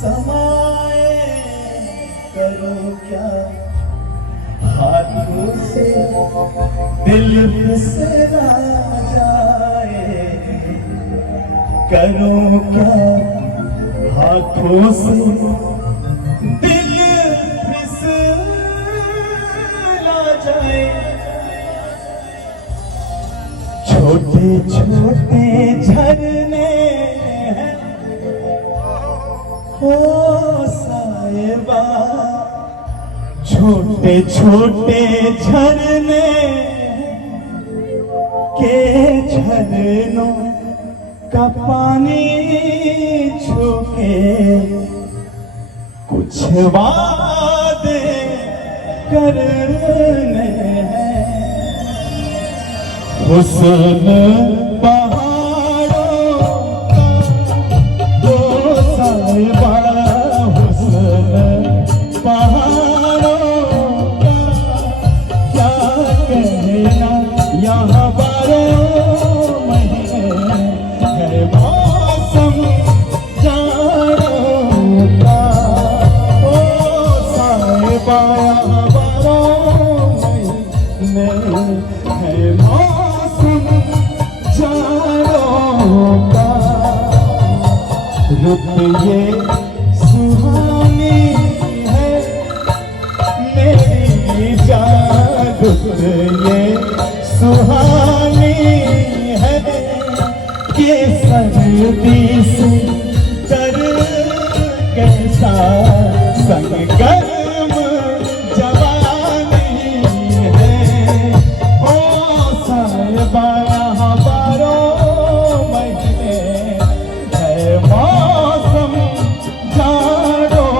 समाए करूं क्या हाथों से दिल फिसला जाए करूं क्या हाथों से दिल फिसला जाए छोटे छोटे झरने ओ साहिबा छोटे छोटे झरने के झरनों का पानी छूके कुछ वादे करने हुस्न ये सुहानी है मेरी जान ये सुहानी है कि सर्दी से कर कैसा संग गर्म जवानी है ओ साहिबा यहाँ 12 महीने है मौसम जाड़ों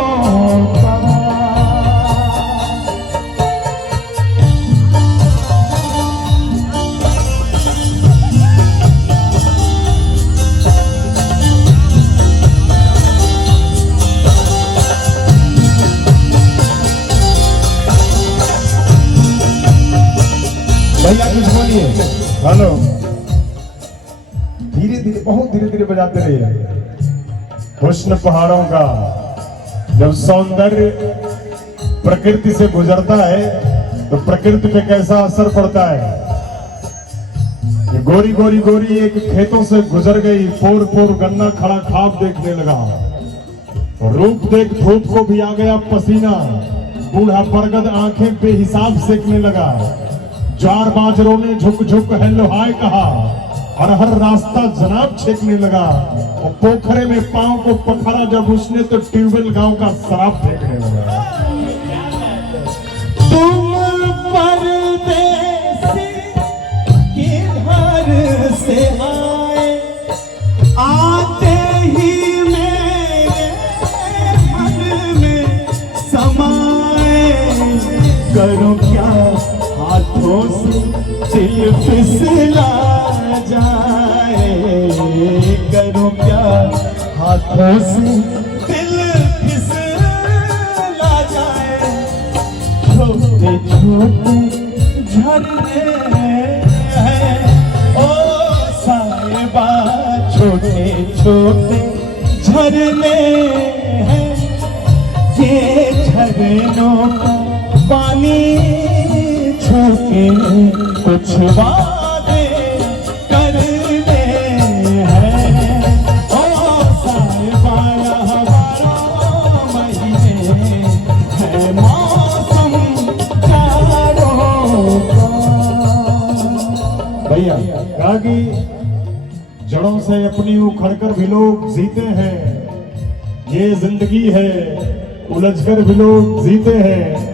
का। भैया कुछ बोलिए। हेलो, धीरे धीरे बहुत धीरे धीरे बजाते रहिए। हुस्न पहाड़ों का जब सौंदर्य प्रकृति से गुजरता है तो प्रकृति पे कैसा असर पड़ता है। ये गोरी गोरी गोरी एक खेतों से गुजर गई, पोर पोर गन्ना खड़ा खाब देखने लगा, रूप देख धूप को भी आ गया पसीना, बूढ़ा बरगद आंखें बेहिसाब सेकने लगा, जार बाजरों ने झुक झुक हेलो हाय कहा और हर रास्ता जनाब छेकने लगा, और पोखरे में पांव को पखारा जब उसने तो ट्यूबवेल गांव का शराब फेंकने लगा। तुम परदेसी किधर से आए, आते ही मेरे मन में समाए, करूं क्या हाथों से दिल फिसला जाए, करूं क्या हाथों से दिल फिसला जाए, छोटे छोटे झरने हैं ओ साहिबा, छोटे छोटे झरने हैं, ये झरनों का पानी छूके कुछ वादे करने हैं ओ साहिबा, यहाँ 12 महीने है मौसम जाड़ों का। भैया कहा कि जड़ों से अपनी उखड़कर भी लोग जीते हैं, ये जिंदगी है उलझकर भी लोग जीते हैं,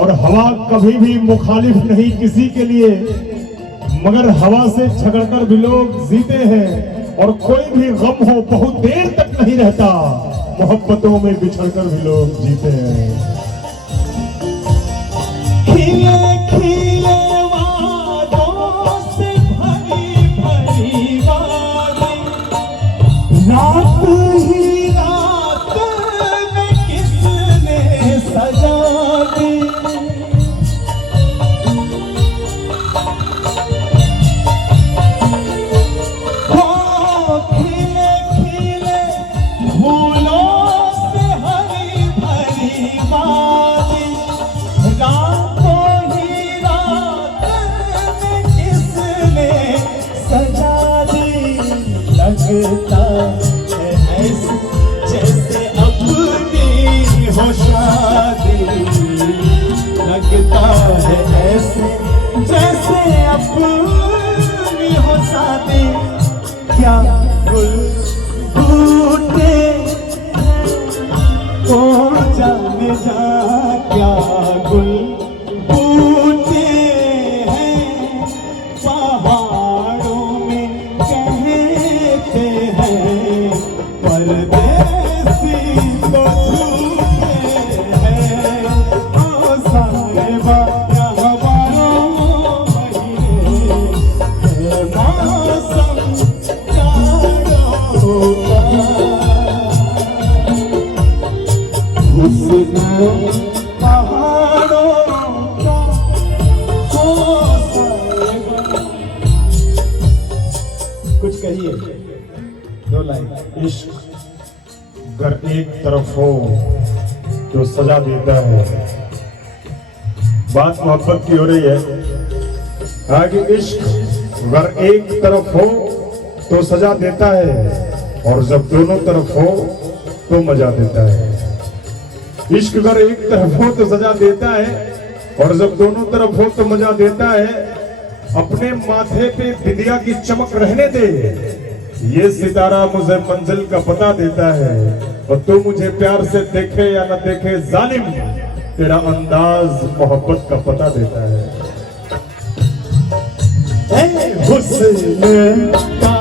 और हवा कभी भी मुखालिफ नहीं किसी के लिए, मगर हवा से झगड़कर भी लोग जीते हैं, और कोई भी गम हो बहुत देर तक नहीं रहता, मोहब्बतों में बिछड़कर भी लोग जीते हैं। खिले खिले वादों से भरी भरी बातें, रात ही रात में किसने सजा दी, खिले खिले फूलों राजा क्या गुल बूटे हैं पहाड़ों में कहते हैं परदेसी तो झूठे हैं ओ साहिबा यहाँ 12 महीने मौसम जाड़ों का हुस्न पहाड़ों का हो साहिबा। कुछ कहिए, 2 लाइन। इश्क अगर एक तरफ हो तो सजा देता है। बात मोहब्बत की हो रही है। आगे इश्क अगर एक तरफ हो तो सजा देता है और जब दोनों तरफ हो तो मजा देता है। इश्क अगर एक तरफ हो तो सजा देता है और जब दोनों तरफ हो तो मजा देता है। अपने माथे पे बिंदिया की चमक रहने दे, ये सितारा मुझे मंजिल का पता देता है। और तू मुझे प्यार से देखे या न देखे जालिम, तेरा अंदाज मोहब्बत का पता देता है। हुस्न का